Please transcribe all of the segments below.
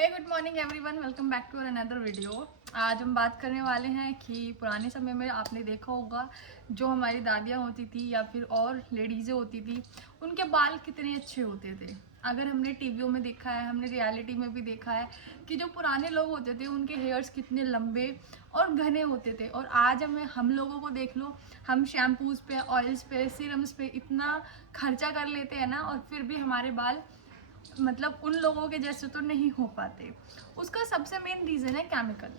Good morning everyone, welcome back to another video. आज हम बात करने वाले हैं कि पुराने समय में आपने देखा होगा जो हमारी दादियाँ होती थी या फिर और लेडीज़ें होती थी, उनके बाल कितने अच्छे होते थे। अगर हमने टीवियों में देखा है, हमने रियलिटी में भी देखा है कि जो पुराने लोग होते थे उनके हेयर्स कितने लंबे और घने होते थे। और आज हम लोगों को देख लो, हम शैम्पूज़ पे, ऑयल्स पे, सीरम्स पे इतना खर्चा कर लेते हैं ना, और फिर भी हमारे बाल मतलब उन लोगों के जैसे तो नहीं हो पाते। उसका सबसे मेन रीज़न है केमिकल।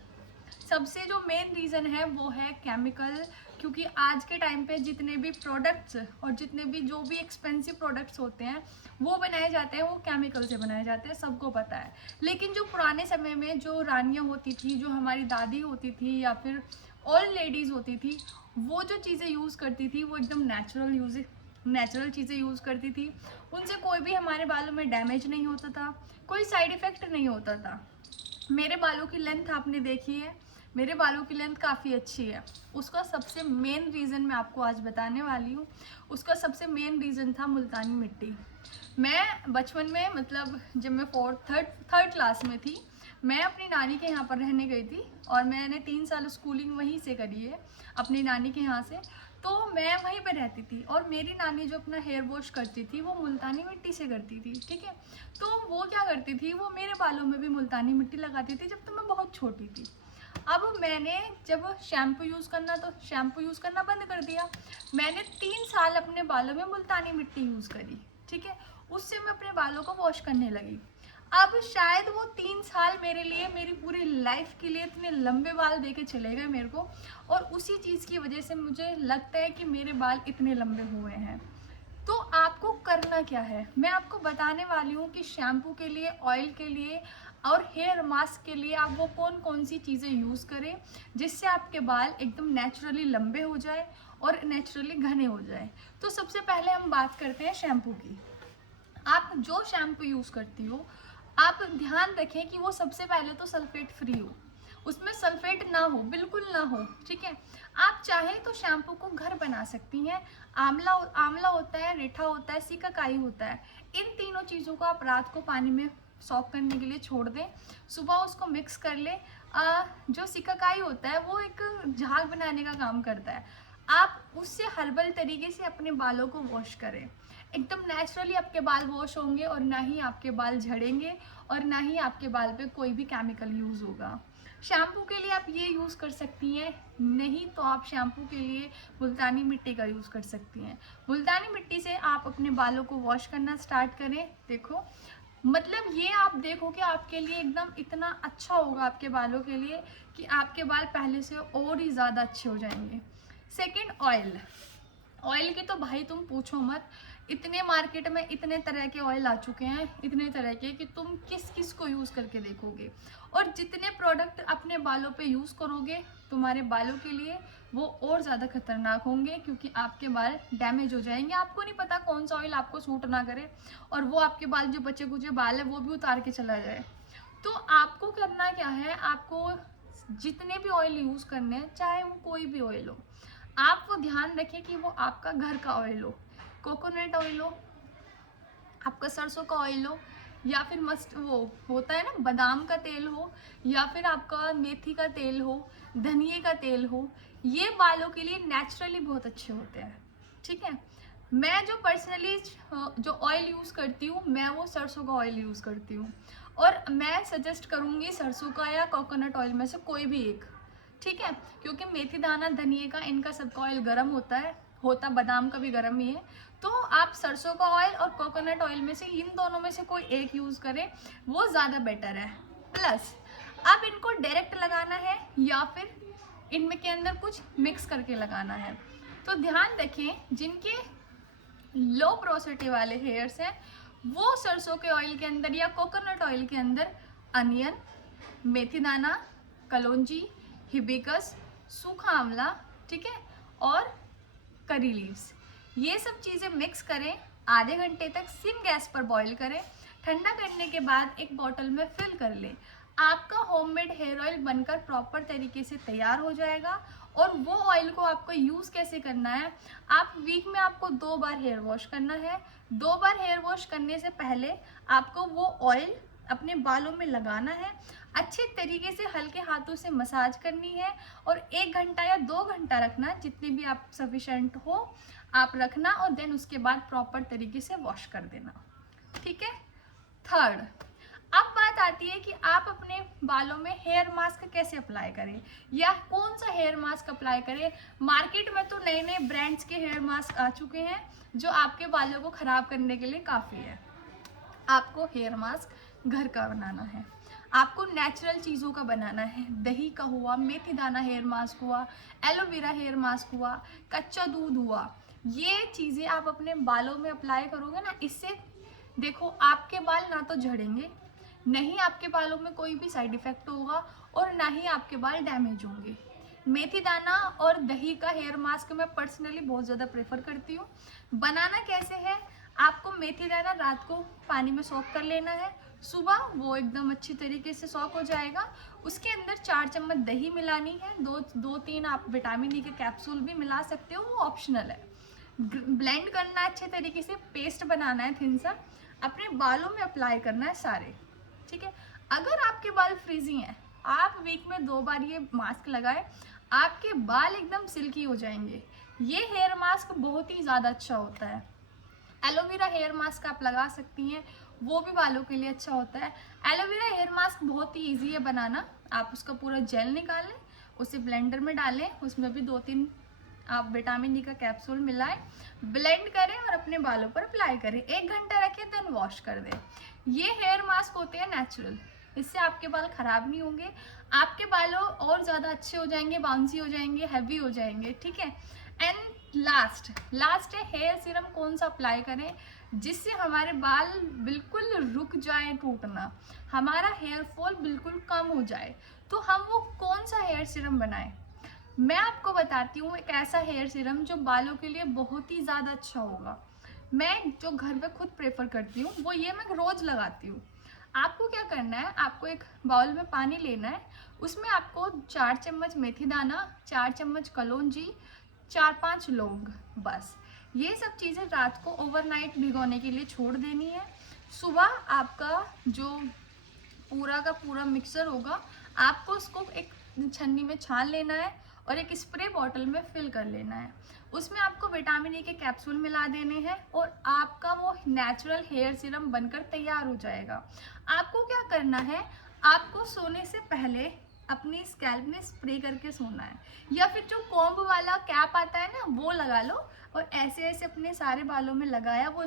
सबसे जो मेन रीज़न है वो है केमिकल, क्योंकि आज के टाइम पे जितने भी प्रोडक्ट्स और जितने भी जो भी एक्सपेंसिव प्रोडक्ट्स होते हैं वो बनाए जाते हैं, वो केमिकल से बनाए जाते हैं, सबको पता है। लेकिन जो पुराने समय में जो रानियाँ होती थी, जो हमारी दादी होती थी या फिर ओल्ड लेडीज़ होती थी, वो जो चीज़ें यूज़ करती थी वो एकदम नेचुरल चीज़ें यूज़ करती थी। उनसे कोई भी हमारे बालों में डैमेज नहीं होता था, कोई साइड इफ़ेक्ट नहीं होता था। मेरे बालों की लेंथ आपने देखी है, मेरे बालों की लेंथ काफ़ी अच्छी है। उसका सबसे मेन रीज़न मैं आपको आज बताने वाली हूँ। उसका सबसे मेन रीज़न था मुल्तानी मिट्टी। मैं बचपन में मतलब जब मैं थर्ड क्लास में थी, मैं अपनी नानी के यहाँ पर रहने गई थी और मैंने 3 साल स्कूलिंग वहीं से करी है, अपनी नानी के यहाँ से। तो मैं वहीं पे रहती थी और मेरी नानी जो अपना हेयर वॉश करती थी वो मुल्तानी मिट्टी से करती थी, ठीक है। तो वो क्या करती थी, वो मेरे बालों में भी मुल्तानी मिट्टी लगाती थी जब तो मैं बहुत छोटी थी। अब मैंने जब शैम्पू यूज़ करना बंद कर दिया। मैंने 3 साल अपने बालों में मुल्तानी मिट्टी यूज़ करी, ठीक है। उससे मैं अपने बालों को वॉश करने लगी। अब शायद वो 3 साल मेरे लिए, मेरी पूरी लाइफ के लिए इतने लंबे बाल दे के चले गए मेरे को, और उसी चीज़ की वजह से मुझे लगता है कि मेरे बाल इतने लंबे हुए हैं। तो आपको करना क्या है, मैं आपको बताने वाली हूँ कि शैम्पू के लिए, ऑयल के लिए और हेयर मास्क के लिए आप वो कौन कौन सी चीज़ें यूज़ करें जिससे आपके बाल एकदम नेचुरली लंबे हो जाए और नेचुरली घने हो जाए। तो सबसे पहले हम बात करते हैं शैम्पू की। आप जो शैम्पू यूज़ करती हो, आप ध्यान रखें कि वो सबसे पहले तो सल्फेट फ्री हो, उसमें सल्फेट ना हो, बिल्कुल ना हो, ठीक है। आप चाहें तो शैम्पू को घर बना सकती हैं। आंवला आंवला होता है, रीठा होता है, सिकाकाई होता है। इन तीनों चीज़ों को आप रात को पानी में सॉक करने के लिए छोड़ दें, सुबह उसको मिक्स कर लें। जो सिकाकाई होता है वो एक झाग बनाने का काम करता है। आप उससे हर्बल तरीके से अपने बालों को वॉश करें, एकदम नेचुरली आपके बाल वॉश होंगे और ना ही आपके बाल झड़ेंगे और ना ही आपके बाल पे कोई भी केमिकल यूज़ होगा। शैम्पू के लिए आप ये यूज़ कर सकती हैं, नहीं तो आप शैम्पू के लिए मुल्तानी मिट्टी का यूज़ कर सकती हैं। मुल्तानी मिट्टी से आप अपने बालों को वॉश करना स्टार्ट करें। देखो, मतलब ये आप देखो कि आपके लिए एकदम इतना अच्छा होगा आपके बालों के लिए कि आपके बाल पहले से और ही ज़्यादा अच्छे हो जाएंगे। Second, oil. ऑयल की तो भाई तुम पूछो मत, इतने मार्केट में इतने तरह के ऑयल आ चुके हैं, इतने तरह के कि तुम किस किस को यूज़ करके देखोगे। और जितने प्रोडक्ट अपने बालों पे यूज़ करोगे तुम्हारे बालों के लिए वो और ज़्यादा खतरनाक होंगे, क्योंकि आपके बाल डैमेज हो जाएंगे। आपको नहीं पता कौन सा ऑयल आपको सूट ना करे और वो आपके बाल, जो बचे कुचे बाल है, वो भी उतार के चला जाए। तो आपको करना क्या है, आपको जितने भी ऑयल यूज़ करने हैं, चाहे वो कोई भी ऑयल हो, आप वो ध्यान रखें कि वो आपका घर का ऑयल हो। कोकोनट ऑयल हो, आपका सरसों का ऑयल हो, या फिर मस्ट वो होता है ना बादाम का तेल हो, या फिर आपका मेथी का तेल हो, धनिए का तेल हो। ये बालों के लिए नेचुरली बहुत अच्छे होते हैं, ठीक है। मैं जो पर्सनली जो ऑयल यूज़ करती हूँ, मैं वो सरसों का ऑयल यूज़ करती हूँ, और मैं सजेस्ट करूँगी सरसों का या कोकोनट ऑयल में से कोई भी एक, ठीक है। क्योंकि मेथी दाना, धनिए का, इनका सबका ऑयल गर्म होता बादाम का भी गर्म ही है। तो आप सरसों का ऑयल और कोकोनट ऑयल में से इन दोनों में से कोई एक यूज़ करें, वो ज़्यादा बेटर है। प्लस आप इनको डायरेक्ट लगाना है या फिर इनमें के अंदर कुछ मिक्स करके लगाना है। तो ध्यान रखें, जिनके लो पोरोसिटी वाले हेयर्स हैं वो सरसों के ऑयल के अंदर या कोकोनट ऑयल के अंदर अनियन, मेथी दाना, कलौंजी, हिबिस्कस, सूखा आंवला, ठीक है, और करी लीव्स, ये सब चीज़ें मिक्स करें। आधे घंटे तक सिम गैस पर बॉईल करें। ठंडा करने के बाद एक बॉटल में फिल कर लें। आपका होममेड हेयर ऑयल बनकर प्रॉपर तरीके से तैयार हो जाएगा। और वो ऑयल को आपको यूज़ कैसे करना है, आप वीक में आपको 2 बार हेयर वॉश करना है। 2 बार हेयर वॉश करने से पहले आपको वो ऑयल अपने बालों में लगाना है, अच्छे तरीके से हल्के हाथों से मसाज करनी है और 1 घंटा या 2 घंटा रखना, जितने भी आप सफिशेंट हो आप रखना, और देन उसके बाद प्रॉपर तरीके से वॉश कर देना, ठीक है। थर्ड, अब बात आती है कि आप अपने बालों में हेयर मास्क कैसे अप्लाई करें या कौन सा हेयर मास्क अप्लाई करें। मार्केट में तो नए नए ब्रांड्स के हेयर मास्क आ चुके हैं जो आपके बालों को ख़राब करने के लिए काफ़ी है। आपको हेयर मास्क घर का बनाना है, आपको नेचुरल चीज़ों का बनाना है। दही का हुआ, मेथी दाना हेयर मास्क हुआ, एलोवेरा हेयर मास्क हुआ, कच्चा दूध हुआ, ये चीज़ें आप अपने बालों में अप्लाई करोगे ना, इससे देखो आपके बाल ना तो झड़ेंगे, नहीं आपके बालों में कोई भी साइड इफेक्ट होगा और ना ही आपके बाल डैमेज होंगे। मेथी दाना और दही का हेयर मास्क मैं पर्सनली बहुत ज़्यादा प्रेफर करती हूँ। बनाना कैसे है, आपको मेथी दाना रात को पानी में सोक कर लेना है, सुबह वो एकदम अच्छी तरीके से सोक हो जाएगा। उसके अंदर 4 चम्मच दही मिलानी है, दो तीन आप विटामिन ई के कैप्सूल भी मिला सकते हो, वो ऑप्शनल है। ब्लेंड करना है अच्छे तरीके से, पेस्ट बनाना है थिन सा, अपने बालों में अप्लाई करना है सारे, ठीक है। अगर आपके बाल फ्रीजी हैं, आप वीक में 2 बार ये मास्क लगाएं, आपके बाल एकदम सिल्की हो जाएंगे। ये हेयर मास्क बहुत ही ज़्यादा अच्छा होता है। एलोवेरा हेयर मास्क आप लगा सकती हैं, वो भी बालों के लिए अच्छा होता है। एलोवेरा हेयर मास्क बहुत ही ईजी है बनाना। आप उसका पूरा जेल निकालें, उसे ब्लेंडर में डालें, उसमें भी 2-3 आप विटामिन ई का कैप्सूल मिलाएं, ब्लेंड करें और अपने बालों पर अप्लाई करें, 1 घंटा रखें, देन वॉश कर दें। ये हेयर मास्क होते हैं नेचुरल, इससे आपके बाल ख़राब नहीं होंगे, आपके बालों और ज़्यादा अच्छे हो जाएंगे, बाउंसी हो जाएंगे, हैवी हो जाएंगे, ठीक है। एंड लास्ट है हेयर सीरम कौन सा अप्लाई करें जिससे हमारे बाल बिल्कुल रुक जाए टूटना, हमारा हेयर फॉल बिल्कुल कम हो जाए। तो हम वो कौन सा हेयर सीरम बनाएं, मैं आपको बताती हूँ एक ऐसा हेयर सीरम जो बालों के लिए बहुत ही ज़्यादा अच्छा होगा। मैं जो घर पे खुद प्रेफर करती हूँ वो ये मैं रोज़ लगाती हूँ। आपको क्या करना है, आपको एक बाउल में पानी लेना है, उसमें आपको 4 चम्मच मेथी दाना, 4 चम्मच कलौंजी, 4-5 लौंग, बस ये सब चीज़ें रात को ओवरनाइट भिगोने के लिए छोड़ देनी है। सुबह आपका जो पूरा का पूरा मिक्सर होगा, आपको उसको एक छन्नी में छान लेना है और एक स्प्रे बॉटल में फिल कर लेना है। उसमें आपको विटामिन ई के कैप्सूल मिला देने हैं और आपका वो नेचुरल हेयर सीरम बनकर तैयार हो जाएगा। आपको क्या करना है, आपको सोने से पहले अपनी स्कैल्प में स्प्रे करके सोना है, या फिर जो कॉम्ब वाला कैप आता है ना वो लगा लो और ऐसे ऐसे अपने सारे बालों में लगाया। वो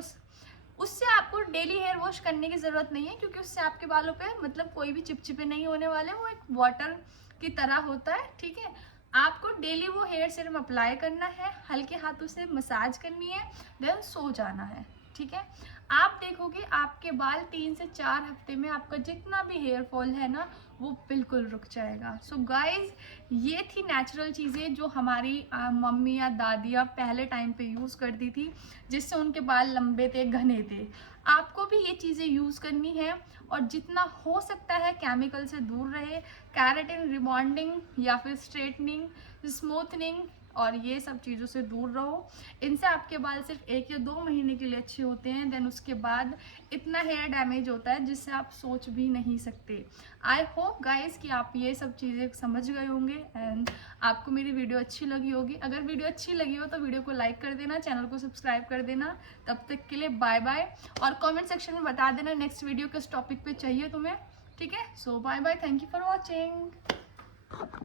उससे आपको डेली हेयर वॉश करने की ज़रूरत नहीं है, क्योंकि उससे आपके बालों पे मतलब कोई भी चिपचिपे नहीं होने वाले, वो एक वाटर की तरह होता है, ठीक है। आपको डेली वो हेयर सीरम अप्लाई करना है, हल्के हाथों से मसाज करनी है, देन सो जाना है, ठीक है। आप देखोगे आपके बाल 3 से 4 हफ्ते में आपका जितना भी हेयर फॉल है ना वो बिल्कुल रुक जाएगा। सो गाइज, ये थी नेचुरल चीज़ें जो हमारी मम्मी या दादियाँ पहले टाइम पे यूज़ करती थी, जिससे उनके बाल लंबे थे, घने थे। आपको भी ये चीज़ें यूज़ करनी है और जितना हो सकता है केमिकल से दूर रहे। कैराटिन रिबॉन्डिंग या फिर स्ट्रेटनिंग, स्मूथनिंग और ये सब चीज़ों से दूर रहो। इनसे आपके बाल सिर्फ 1 या 2 महीने के लिए अच्छे होते हैं, देन उसके बाद इतना हेयर डैमेज होता है जिससे आप सोच भी नहीं सकते। आई होप गाइज कि आप ये सब चीज़ें समझ गए होंगे एंड आपको मेरी वीडियो अच्छी लगी होगी। अगर वीडियो अच्छी लगी हो तो वीडियो को लाइक कर देना, चैनल को सब्सक्राइब कर देना। तब तक के लिए बाय बाय, और कमेंट सेक्शन में बता देना नेक्स्ट वीडियो किस टॉपिक पे चाहिए तुम्हें, ठीक है। So bye bye, thank you for watching.